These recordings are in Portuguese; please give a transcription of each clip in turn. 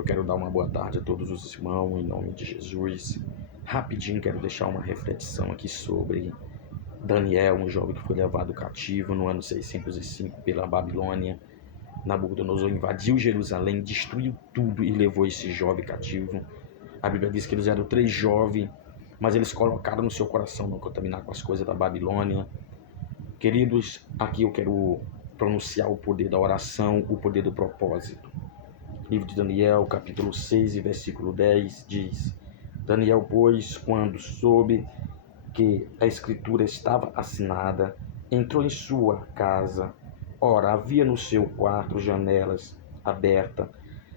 Eu quero dar uma boa tarde a todos os irmãos, em nome de Jesus. Rapidinho quero deixar uma reflexão aqui sobre Daniel, um jovem que foi levado cativo no ano 605 pela Babilônia. Nabucodonosor invadiu Jerusalém, destruiu tudo e levou esse jovem cativo. A Bíblia diz que eles eram 3 jovens, mas eles colocaram no seu coração não contaminar com as coisas da Babilônia. Queridos, aqui eu quero pronunciar o poder da oração, o poder do propósito. Livro de Daniel, capítulo 6, versículo 10, diz: Daniel, pois, quando soube que a escritura estava assinada, entrou em sua casa. Ora, havia no seu quarto janelas abertas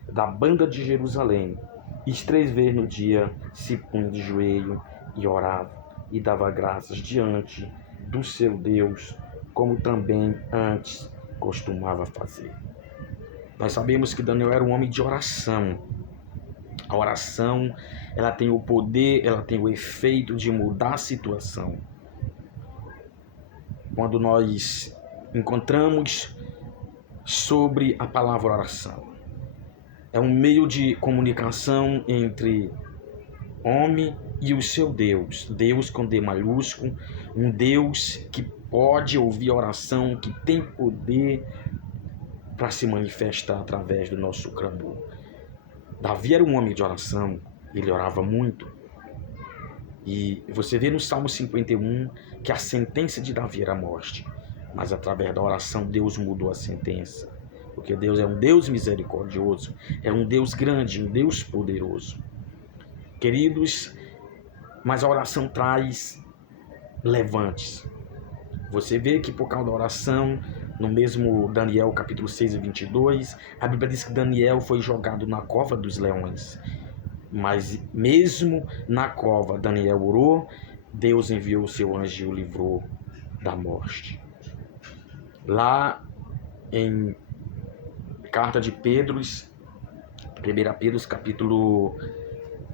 da banda de Jerusalém. E 3 vezes no dia se punha de joelho e orava, e dava graças diante do seu Deus, como também antes costumava fazer. Nós sabemos que Daniel era um homem de oração. A oração, ela tem o poder, ela tem o efeito de mudar a situação. Quando nós encontramos sobre a palavra oração, é um meio de comunicação entre homem e o seu Deus. Deus com D maiúsculo, um Deus que pode ouvir a oração, que tem poder para se manifestar através do nosso clamor. Davi era um homem de oração, ele orava muito. E você vê no Salmo 51 que a sentença de Davi era a morte, mas através da oração Deus mudou a sentença, porque Deus é um Deus misericordioso, é um Deus grande, um Deus poderoso. Queridos, mas a oração traz levantes. Você vê que por causa da oração, no mesmo Daniel capítulo 6 e 22, a Bíblia diz que Daniel foi jogado na cova dos leões. Mas mesmo na cova, Daniel orou, Deus enviou o seu anjo e o livrou da morte. Lá em carta de Pedro, 1 Pedro capítulo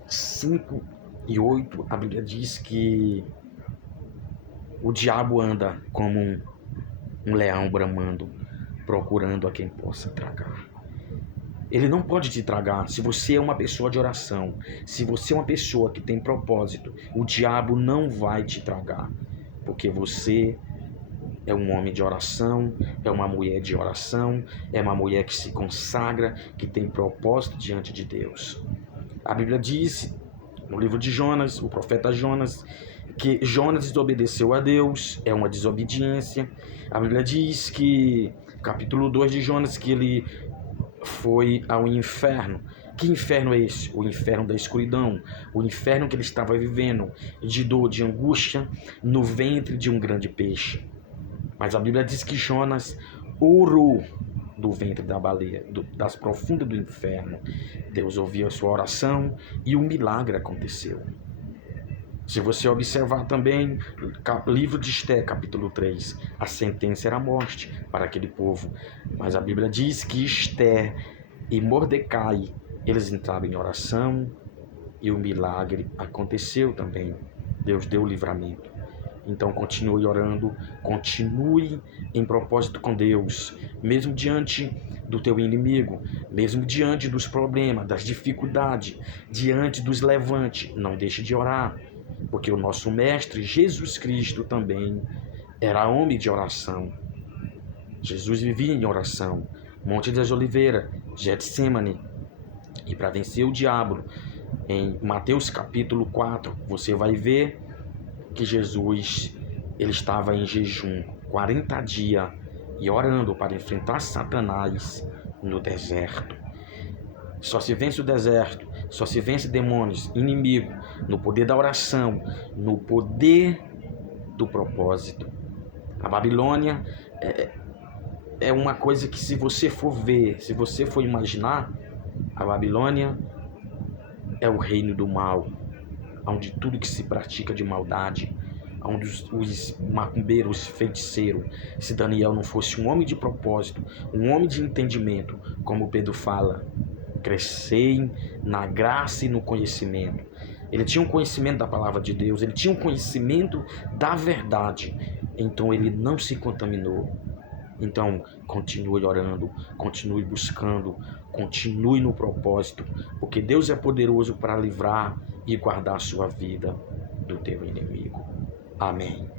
5 e 8, a Bíblia diz que o diabo anda como um leão bramando, procurando a quem possa tragar. Ele não pode te tragar se você é uma pessoa de oração. Se você é uma pessoa que tem propósito, o diabo não vai te tragar, porque você é um homem de oração, é uma mulher de oração, é uma mulher que se consagra, que tem propósito diante de Deus. A Bíblia diz, no livro de Jonas, o profeta Jonas, que Jonas desobedeceu a Deus, é uma desobediência. A Bíblia diz que, capítulo 2 de Jonas, que ele foi ao inferno. Que inferno é esse? O inferno da escuridão, o inferno que ele estava vivendo, de dor, de angústia, no ventre de um grande peixe. Mas a Bíblia diz que Jonas orou do ventre da baleia, das profundas do inferno. Deus ouviu a sua oração e um milagre aconteceu. Se você observar também, livro de Esté, capítulo 3, a sentença era a morte para aquele povo. Mas a Bíblia diz que Esté e Mordecai, eles entraram em oração e o milagre aconteceu também. Deus deu o livramento. Então continue orando, continue em propósito com Deus, mesmo diante do teu inimigo, mesmo diante dos problemas, das dificuldades, diante dos levantes, não deixe de orar. Porque o nosso mestre Jesus Cristo também era homem de oração. Jesus vivia em oração. Monte das Oliveiras, Getsemane. E para vencer o diabo, em Mateus capítulo 4, você vai ver que Jesus ele estava em jejum 40 dias e orando para enfrentar Satanás no deserto. Só se vence o deserto, só se vence demônios, inimigo, no poder da oração, no poder do propósito. A Babilônia é uma coisa que, se você for ver, se você for imaginar, a Babilônia é o reino do mal, onde tudo que se pratica de maldade, onde os macumbeiros, feiticeiros, se Daniel não fosse um homem de propósito, um homem de entendimento, como Pedro fala, crescei na graça e no conhecimento. Ele tinha um conhecimento da palavra de Deus, ele tinha um conhecimento da verdade, então ele não se contaminou. Então, continue orando, continue buscando, continue no propósito, porque Deus é poderoso para livrar e guardar a sua vida do teu inimigo. Amém.